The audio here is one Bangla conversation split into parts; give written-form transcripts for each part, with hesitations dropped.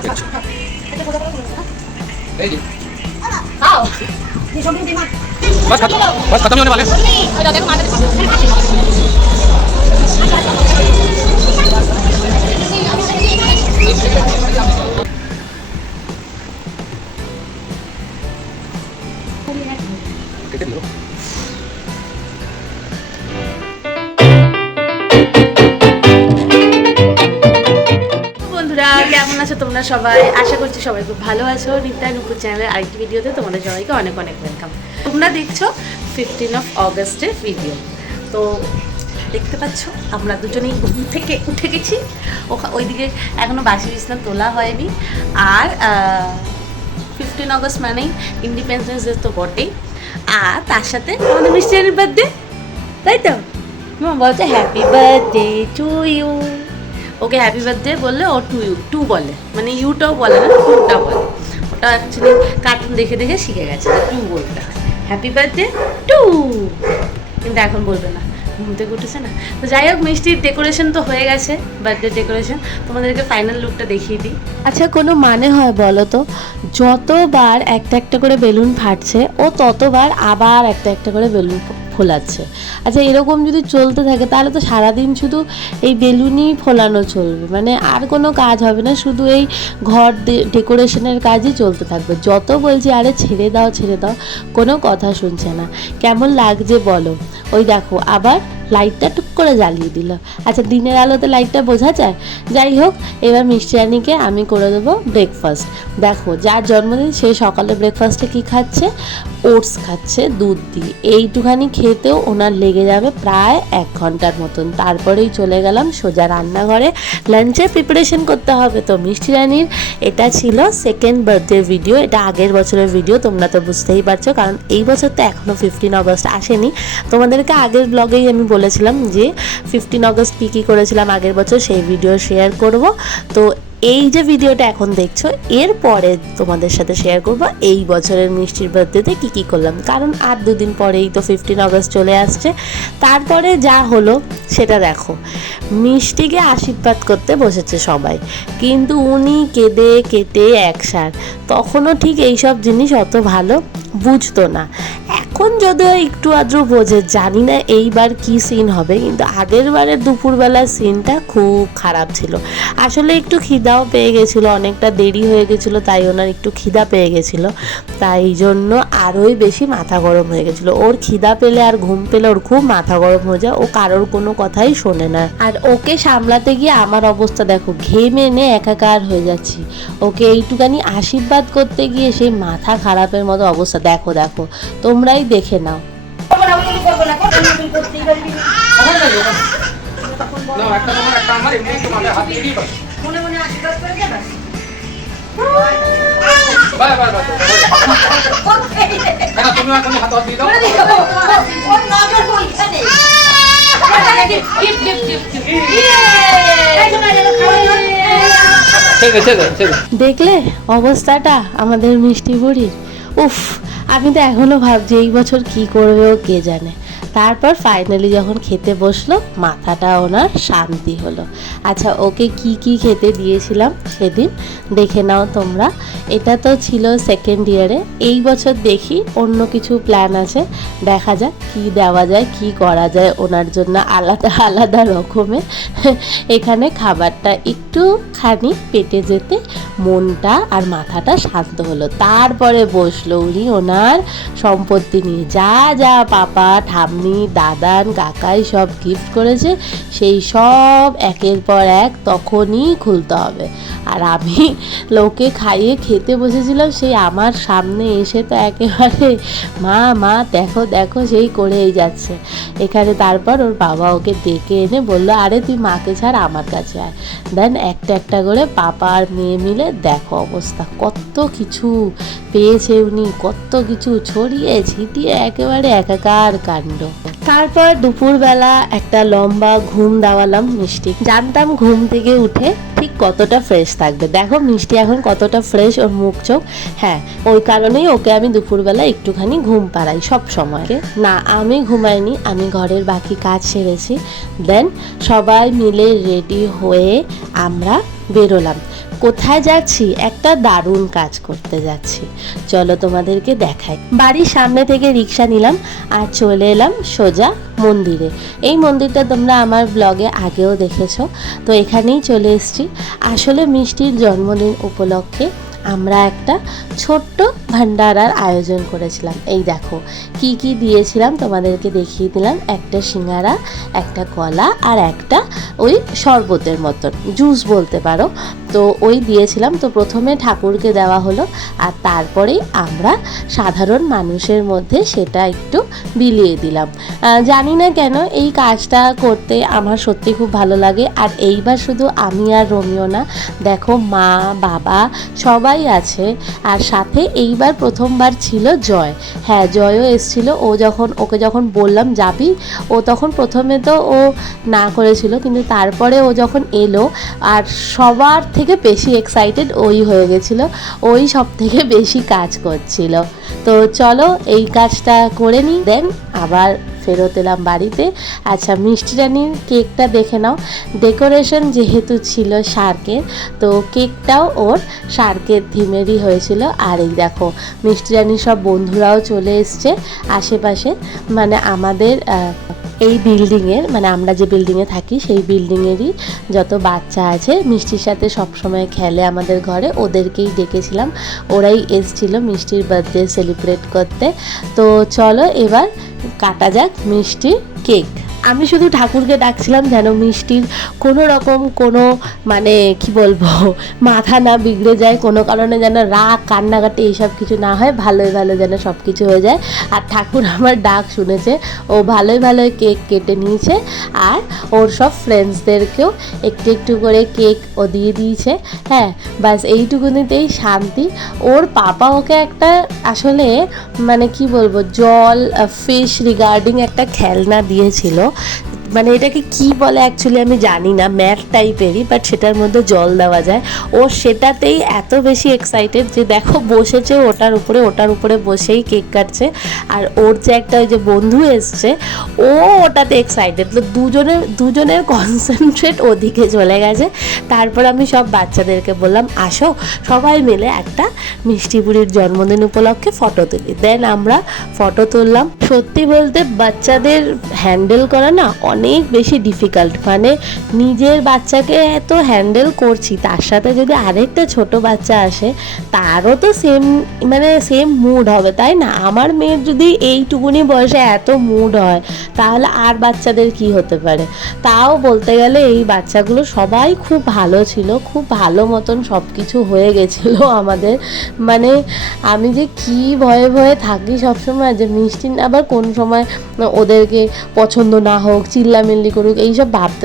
बस खत्म होने वाले কেমন আছো তোমরা সবাই? আশা করছি সবাই খুব ভালো আছো। রিতা নুপুর চ্যানেলের আরেকটি ভিডিওতে তোমাদের সবাইকে অনেক অনেক ওয়েলকাম। তোমরা দেখছো 15 অগস্টের ভিডিও। তো দেখতে পাচ্ছ আমরা দুজনেই ঘুম থেকে উঠে গেছি। ওইদিকে এখনও বাসি বিছনা তোলা হয়নি। আর 15 অগস্ট মানেই ইন্ডিপেন্ডেন্স ডে তো বটেই, আর তার সাথে আমাদের মিস্টারের বার্থডে, তাই তো? বলছে happy birthday to you. Okay happy birthday বললে ও টু বলে, মানে ইউটাও বলে না, টুটা বলে। ওটা অ্যাকচুয়ালি কার্টুন দেখে দেখে শিখে গেছে টু বলতে হয়, হ্যাপি বার্থডে টু। কিন্তু এখন বলবে না, ঘুম থেকে উঠেছে না। তো যাই হোক, মিষ্টির ডেকোরেশন তো হয়ে গেছে, বার্থডে ডেকোরেশন। তোমাদেরকে ফাইনাল লুকটা দেখিয়ে দিই। আচ্ছা, কোনো মানে হয় বলো তো? যতবার একটা একটা করে বেলুন ফাটছে, ও ততবার আবার একটা একটা করে বেলুন ফোলাচ্ছে। আচ্ছা, এরকম যদি চলতে থাকে তাহলে তো সারাদিন শুধু এই বেলুনই ফোলানো চলবে, মানে আর কোনো কাজ হবে না, শুধু এই ঘর ডেকোরেশনের কাজই চলতে থাকবে। যত বলছি আরে ছেড়ে দাও ছেড়ে দাও, কোনো কথা শুনছে না। কেমন লাগছে বলো? ওই দেখো আবার লাইটটা টুক করে জ্বালিয়ে দিল। আচ্ছা, দিনের আলোতে লাইটটা বোঝা যায়? যাই হোক, এবার মিষ্টি রানীকে আমি করে দেবো ব্রেকফাস্ট। দেখো, যার জন্মদিন সে সকালে ব্রেকফাস্টে কি খাচ্ছে? ওটস খাচ্ছে দুধ দিয়ে। এইটুখানি খেতেও ওনার লেগে যাবে প্রায় 1 ঘন্টার মতন। তারপরেই চলে গেলাম সোজা রান্নাঘরে, লাঞ্চের প্রিপারেশন করতে হবে। তো মিষ্টি রানীর এটা ছিল সেকেন্ড বার্থডে ভিডিও, এটা আগের বছরের ভিডিও, তোমরা তো বুঝতেই পারছো, কারণ এই বছর তো এখনও 15 অগস্ট আসেনি। তোমাদেরকে আগের ব্লগেই আমি বলেছিলাম যে 15 অগস্ট কী করেছিলাম আগের বছর, সেই ভিডিও শেয়ার করব। তো এই যে ভিডিওটা এখন দেখছো, এরপরে তোমাদের সাথে শেয়ার করব এই বছরের মিষ্টির বার্থডেতে কী করলাম, কারণ আর 2 দিন পরেই তো 15 অগস্ট চলে আসছে। তারপরে যা হলো সেটা দেখো। মিষ্টিকে আশীর্বাদ করতে বসেছে সবাই, কিন্তু উনি কেঁদে কেটে একসার। তখনও ঠিক এইসব জিনিস অত ভালো বুঝতো না, এখন যদিও একটু আদ্র বোঝে। জানি না এইবার কি সিন হবে, কিন্তু আগের বারের দুপুরবেলার সিনটা খুব খারাপ ছিল। আসলে একটু খিদাও পেয়ে গেছিলো, অনেকটা দেরি হয়ে গেছিলো, তাই ওনার একটু খিদা পেয়ে গেছিলো, তাই জন্য আরোই বেশি মাথা গরম হয়ে গেছিলো। ওর খিদা পেলে আর ঘুম পেলে ওর খুব মাথা গরম হয়ে যায়, ও কারোর কোনো কথাই শোনে না। আর ওকে সামলাতে গিয়ে আমার অবস্থা দেখো, ঘেমে নে একাকার হয়ে যাচ্ছি। ওকে এইটুখানি আশীর্বাদ করতে গিয়ে সেই মাথা খারাপের মতো অবস্থা। দেখো দেখো, তোমরাই দেখে নাও। দেখলে অবস্থাটা আমাদের মিষ্টি বুড়ির? উফ, আমি তো এখনো ভাবছি এই বছর কি করবে ও, কে জানে। তারপর ফাইনালি যখন খেতে বসলো, মাথাটা ওনার শান্তি হলো। আচ্ছা, ওকে কি কি খেতে দিয়েছিলাম সেদিন দেখে নাও তোমরা। এটা তো ছিল সেকেন্ড ইয়ারে, এই বছর দেখি অন্য কিছু প্ল্যান আছে, দেখা যাক কি দেওয়া যায়, কি করা যায় ওনার জন্য আলাদা আলাদা রকমের। এখানে খাবারটা একটুখানি পেটে যেতে মনটা আর মাথাটা শান্ত হলো। তারপরে বসলো উনি ওনার সম্পত্তি নিয়ে, যা যা পাপা ঠাম্মি দাদান কাকাই সব গিফট করেছে, সেই সব একের পর এক তখনই খুলতে হবে। আর আমি লোকে খাইয়ে খেতে বসেছিলাম, সেই আমার সামনে এসে তো একেবারে মা মা দেখো দেখো সেই করেই যাচ্ছে এখানে। তারপর ওর বাবা ওকে ডেকে এনে বললো, আরে তুই মাকে ছাড়, আমার কাছে আয়। দেন একটা একটা করে পাপা আর মেয়ে মিলে দেখো অবস্থা, কত কিছু পেয়েছে উনি, কত কিছু ছড়িয়ে ছিটিয়ে একেবারে একাকার কাণ্ড। তারপর দুপুরবেলা একটা লম্বা ঘুম দেওয়ালাম মিষ্টি। জানতাম ঘুম থেকে উঠে ঠিক কতটা ফ্রেশ থাকবে। দেখো মিষ্টি এখন কতটা ফ্রেশ, ওর মুখ চোখ। হ্যাঁ, ওই কারণেই ওকে আমি দুপুরবেলা একটুখানি ঘুম পাড়াই সব সময়। না, আমি ঘুমাইনি, আমি ঘরের বাকি কাজ সেরেছি। দেন সবাই মিলে রেডি হয়ে আমরা বেরোলাম। কোথায় যাচ্ছি? একটা দারুণ কাজ করতে যাচ্ছি, চলো তোমাদেরকে দেখাই। বাড়ির সামনে থেকে রিক্সা নিলাম আর চলে এলাম সোজা মন্দিরে। এই মন্দিরটা তোমরা আমার ব্লগে আগেও দেখেছো, তো এখানেই চলে এসেছি। আসলে মিষ্টির জন্মদিন উপলক্ষে আমরা একটা ছোট্ট ভান্ডারার আয়োজন করেছিলাম। এই দেখো কি কি দিয়েছিলাম তোমাদেরকে দেখিয়ে দিলাম। একটা সিঙ্গারা, একটা কলা আর একটা ওই শরবতের মতন, জুস বলতে পারো, তো ওই দিয়েছিলাম। তো প্রথমে ঠাকুরকে দেওয়া হলো আর তারপরেই আমরা সাধারণ মানুষের মধ্যে সেটা একটু বিলিয়ে দিলাম। জানি না কেন এই কাজটা করতে আমার সত্যি খুব ভালো লাগে। আর এইবার শুধু আমি আর রোমিও না, দেখো মা বাবা সবাই আছে, আর সাথে এইবার প্রথমবার ছিল জয়। হ্যাঁ, জয়ও এসেছিল। ওকে যখন বললাম যাবি, ও তখন প্রথমে তো ও না করেছিল, কিন্তু তারপরে ও যখন এলো আর সবার থেকে বেশি এক্সাইটেড ওই হয়ে গেছিলো, ওই সব থেকে বেশি কাজ করছিল। তো চলো এই কাজটা করে নিই, দেন আবার ফেরত এলাম বাড়িতে। আচ্ছা, মিষ্টি রানীর কেকটা দেখে নাও। ডেকোরেশন যেহেতু ছিল শার্কের, তো কেকটাও ওর শার্কের থিমেরই হয়েছিল। আর এই দেখো মিষ্টি রানীর সব বন্ধুরাও চলে এসছে আশেপাশে, মানে আমাদের এই বিল্ডিংয়ের, মানে আমরা যে বিল্ডিংয়ে থাকি সেই বিল্ডিংয়েরই যত বাচ্চা আছে মিষ্টির সাথে সবসময় খেলে আমাদের ঘরে, ওদেরকেই ডেকেছিলাম। ওরাই এসছিল মিষ্টির বার্থডে সেলিব্রেট করতে। তো চলো এবার কাটা যাক মিষ্টির কেক। আমি শুধু ঠাকুরকে ডাকছিলাম যেন মিষ্টির কোনো রকম কোনো মানে কি বলবো মাথা না বিগড়ে যায়, কোনো কারণে যেন রাগ কান্নাকাটি এইসব কিছু না হয়, ভালোই ভালো যেন সব কিছু হয়ে যায়। আর ঠাকুর আমার ডাক শুনেছে, ও ভালোই কেক কেটে নিয়েছে আর ওর সব ফ্রেন্ডসদেরকেও একটু একটু করে কেক ও দিয়ে দিয়েছে। হ্যাঁ, বাস এইটুকুনিতেই শান্তি। ওর পাপা ওকে একটা আসলে মানে কি বলবো জল ফিশ রিগার্ডিং একটা খেলনা দিয়েছিল, মানে এটাকে কি বলে অ্যাকচুয়ালি আমি জানি না, ম্যাট টাইপেরই, বাট সেটার মধ্যে জল দেওয়া যায়। ও সেটাতেই এত বেশি এক্সাইটেড যে দেখো বসেছে ওটার উপরে বসেই কেক কাটছে। আর ওর যে একটা ওই যে বন্ধু এসছে, ও ওটাতে এক্সাইটেড, তো দুজনের কনসেন্ট্রেট ওদিকে চলে গেছে। তারপর আমি সব বাচ্চাদেরকে বললাম আসো সবাই মিলে একটা মিষ্টি বুড়ির জন্মদিন উপলক্ষে ফটো তুলি। দেন আমরা ফটো তুললাম। সত্যি বলতে বাচ্চাদের হ্যান্ডেল করা না অনেক বেশি ডিফিকাল্ট, মানে নিজের বাচ্চাকে এত হ্যান্ডেল করছি, তার সাথে যদি আরেকটা ছোট বাচ্চা আসে তারও তো সেম মুড হবে, তাই না? আমার মেয়ের যদি এইটুকুনি বয়সে এত মুড হয় তাহলে আর বাচ্চাদের কি হতে পারে। তাও বলতে গেলে এই বাচ্চাগুলো সবাই খুব ভালো ছিল, খুব ভালো মতন সব কিছু হয়ে গেছিলো আমাদের। মানে আমি যে কি ভয়ে থাকি সবসময় যে মিষ্টি আবার কোন সময় ওদেরকে পছন্দ না হোক, চিল্লামিল্লি করুক, এইসব ভাবতে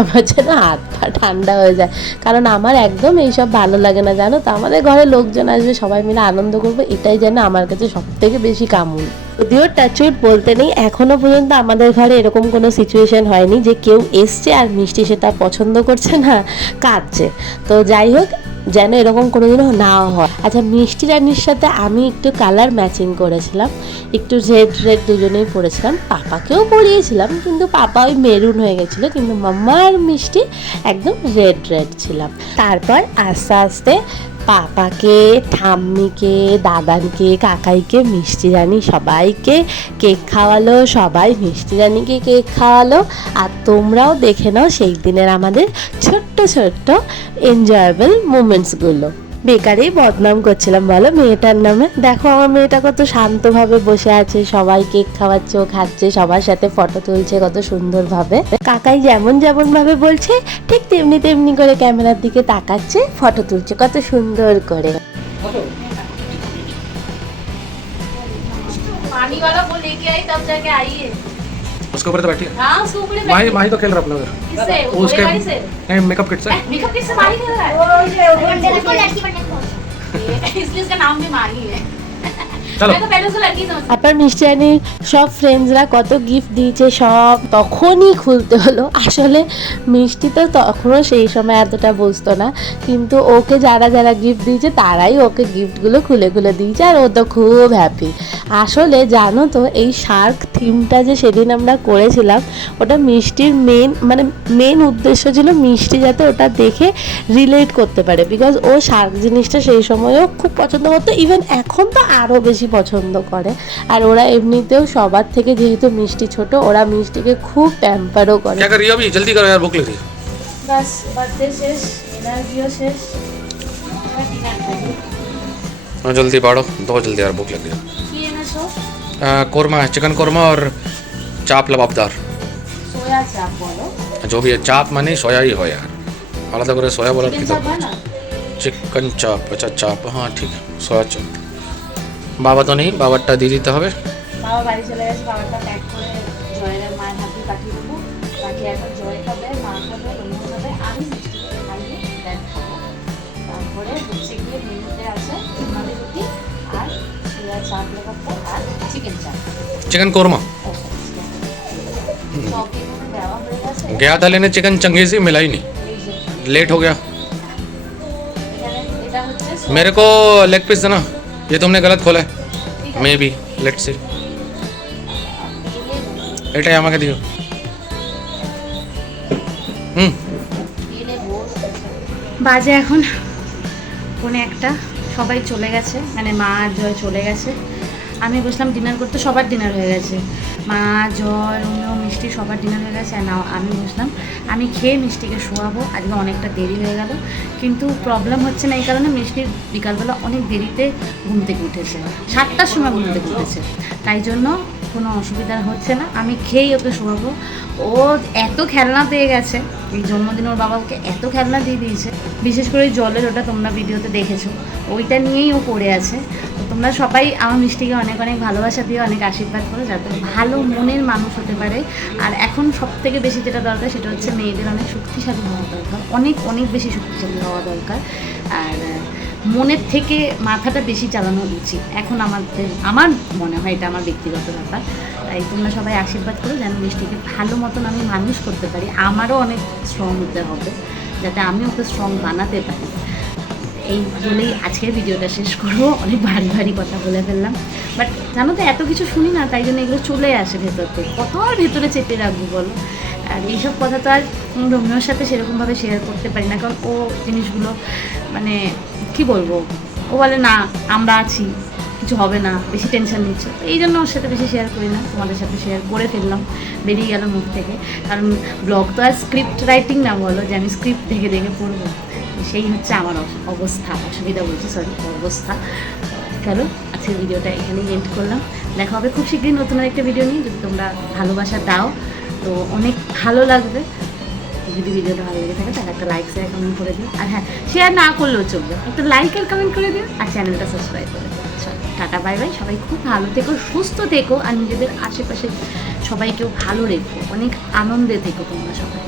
আমার যেন হাত পা ঠান্ডা হয়ে যায়। কারণ আমার একদম এইসব ভালো লাগে না, জানো তো। আমাদের ঘরে লোকজন আসবে, সবাই মিলে আনন্দ করবো, এটাই যেন আমার কাছে সব থেকে বেশি কামুন। যদিও টাচউড বলতে নেই, এখনো পর্যন্ত আমাদের ঘরে এরকম কোনো সিচুয়েশন হয়নি যে কেউ এসছে আর মিষ্টি সেটা পছন্দ করছে না, কাঁদছে। তো যাই হোক, যেন এরকম কোনোদিনও না হয়। আচ্ছা, মিষ্টি রানীর সাথে আমি একটু কালার ম্যাচিং করেছিলাম, একটু রেড দুজনেই পরেছিলাম, পাপাকেও পরিয়েছিলাম, কিন্তু পাপা ওই মেরুন হয়ে গেছিলো, কিন্তু মাম্মা আর মিষ্টি একদম রেড ছিলাম। তারপর আস্তে আস্তে পাপাকে, ঠাম্মিকে, দাদানকে, কাকাইকে, মিষ্টি রানী সবাইকে কেক খাওয়ালো, সবাই মিষ্টি রানীকে কেক খাওয়ালো। আর তোমরাও দেখে নাও সেই দিনের আমাদের ছোট্ট এনজয়েবল মোমেন্টসগুলো। বেকারেই বদনাম করছিলাম বলো মেয়েটার নামে। দেখো আমার মেয়েটা কত শান্তভাবে বসে আছে, সবাই কেক খাওয়াচ্ছে, ও খাচ্ছে, সবার সাথে ফটো তুলছে কত সুন্দরভাবে। কাকাই যেমন ভাবে বলছে ঠিক তেমনি করে ক্যামেরার দিকে তাকাচ্ছে, ফটো তুলছে কত সুন্দর করে। पानी वाला वो लेके आई तब जाके आई है। उसके ऊपर तो बैठी है। हाँ, उसके ऊपर माही तो खेल रहा अपना उधर। किससे? उसके गाड़ी से? नहीं, मेकअप किट से। मेकअप किट से माही खेल रहा है? वो लड़की बनने को इसलिए इसका नाम भी माही है। चलो আপনার মিষ্টি সব ফ্রেন্ডসরা কত গিফট দিয়েছে সব তখনই খুলতে হলো। আসলে মিষ্টি তো তখনও সেই সময় এতটা বুঝতো না, কিন্তু ওকে যারা যারা গিফট দিয়েছে তারাই ওকে গিফটগুলো খুলে খুলে দিয়েছে, আর ও তো খুব হ্যাপি। আসলে জানো তো এই শার্ক থিমটা যে সেদিন আমরা করেছিলাম, ওটা মিষ্টির মেন উদ্দেশ্য ছিল মিষ্টি যাতে ওটা দেখে রিলেট করতে পারে, বিকজ ও শার্ক জিনিসটা সেই সময়ও খুব পছন্দ করতো, ইভেন এখন তো আরও বেশি পছন্দ করে। আর ওরা এমনিতেও সবার থেকে যেহেতু মিষ্টি ছোট, ওরা মিষ্টিকে খুব প্যাম্পারও করে। क्या कर रही हो अभी? जल्दी करो यार, भूख लग रही है। বাস বার্থডে শেষ, এনার্জিও শেষ, ডিনার খাবো। जल्दी बाढ़ो, दो जल्दी यार, भूख लग रही है। কি এনেছো? कोरमा है, चिकन कोरमा और चाप लबाबदार, সোয়া চাপ বলো। जो भी है। चाप माने सोया ही हो यार, आलादा करे सोया बोला চিকেন की চাপ হয় না? चिकन चाप। अच्छा चाप, हाँ ठीक है, सोया चाप। बाबा तो नहीं, बाबाटा দিয়ে দিতে হবে। বাবা বাড়ি চলে গেছে, বাবাটা প্যাক করে জয়ের মায়ের হাতে পাঠিয়ে দেবো। বাকি এখন জয় খাবে, মা খাবে, রুমু খাবে, আমি মিষ্টিকে খাইয়ে দেন খাবো। তারপরে হচ্ছে গিয়ে মেনুতে আছে রুমালি রুটি আর সোয়া চাপ লাগাবো আর চিকেন চাপ। चिकन कोरमा সব এখানে দেওয়া হয়ে গেছে। गया था लेने चिकन, चंगेजी मिला ही नहीं, এই যে लेट हो गया। এখানে এটা হচ্ছে मेरे को लेग पीस देना, ये तुमने गलत खोला है। May be, let's see. এটাই আমাকে দিও। বাজে এখন 1:45, সবাই চলে গেছে, মানে মা আর জয় চলে গেছে। আমি বসলাম ডিনার করতে, সবার ডিনার হয়ে গেছে, মা জয় রুমিও মিষ্টি সবার ডিনার হয়ে গেছে। আর নাও আমি বসলাম, আমি খেয়ে মিষ্টিকে শোয়াবো। আজকে অনেকটা দেরি হয়ে গেল, কিন্তু প্রবলেম হচ্ছে না এই কারণে মিষ্টির বিকালবেলা অনেক দেরিতে ঘুম থেকে উঠেছে, 7টার সময় ঘুম থেকে উঠেছে, তাই জন্য কোনো অসুবিধা হচ্ছে না। আমি খেয়েই ওকে শোয়াবো। ও এত খেলনা পেয়ে গেছে, এই জন্মদিন ওর বাবা ওকে এত খেলনা দিয়ে দিয়েছে, বিশেষ করে ওই জলের ওটা তোমরা ভিডিওতে দেখেছো, ওইটা নিয়েই ও পড়ে আছে। তো তোমরা সবাই আমার মিষ্টিকে অনেক অনেক ভালোবাসা দিয়ে অনেক আশীর্বাদ করো, যাতে ভালো মনের মানুষ হতে পারে। আর এখন সব থেকে বেশি যেটা দরকার সেটা হচ্ছে মেয়েদের অনেক শক্তিশালী হওয়া দরকার, অনেক অনেক বেশি শক্তিশালী হওয়া দরকার। আর মনের থেকে মাথাটা বেশি চালানো উচিত এখন আমার মনে হয়, এটা আমার ব্যক্তিগত ব্যাপার। তাই তোমরা সবাই আশীর্বাদ করো যেন মিষ্টিকে ভালো মতন আমি মানুষ করতে পারি। আমারও অনেক স্ট্রং হতে হবে, যাতে আমি ওকে স্ট্রং বানাতে পারি। এই বলেই আজকের ভিডিওটা শেষ করবো। অনেক ভারী ভারী কথা বলে ফেললাম, বাট জানো তো এত কিছু শুনি না, তাই জন্য এগুলো চলে আসে ভেতর থেকে, কত আর ভেতরে চেপে রাখবো বলো। আর এইসব কথা তো আর রোমিওর সাথে সেরকমভাবে শেয়ার করতে পারি না, কারণ ও জিনিসগুলো মানে কি বলবো, ও বলে না আমরা আছি, কিছু হবে না, বেশি টেনশন নিচ্ছে, তো এই জন্য ওর সাথে বেশি শেয়ার করি না। তোমাদের সাথে শেয়ার করে ফেললাম, বেরিয়ে গেল মুখ থেকে। কারণ ব্লগ তো আর স্ক্রিপ্ট রাইটিং না বলো, যে আমি স্ক্রিপ্ট দেখে দেখে পড়বো, সেই হচ্ছে আমার অবস্থা, অসুবিধা বলছি, সরি, অবস্থা। চলো আজকের ভিডিওটা এখানেই এন্ড করলাম। দেখা হবে খুব শীঘ্রই নতুন একটা ভিডিও নিয়ে, যদি তোমরা ভালোবাসা দাও তো অনেক ভালো লাগবে। যদি ভিডিওটা ভালো লেগে থাকে তাহলে একটা লাইক শেয়ার কমেন্ট করে দিও, আর হ্যাঁ শেয়ার না করলেও চলবে, একটা লাইক আর কমেন্ট করে দিও, আর চ্যানেলটা সাবস্ক্রাইব করে দিও। চলো টাটা, বাই বাই, সবাই খুব ভালো থেকো, সুস্থ থেকো, আর নিজেদের আশেপাশে সবাইকেও ভালো রেখো, অনেক আনন্দে থেকো তোমরা সবাই।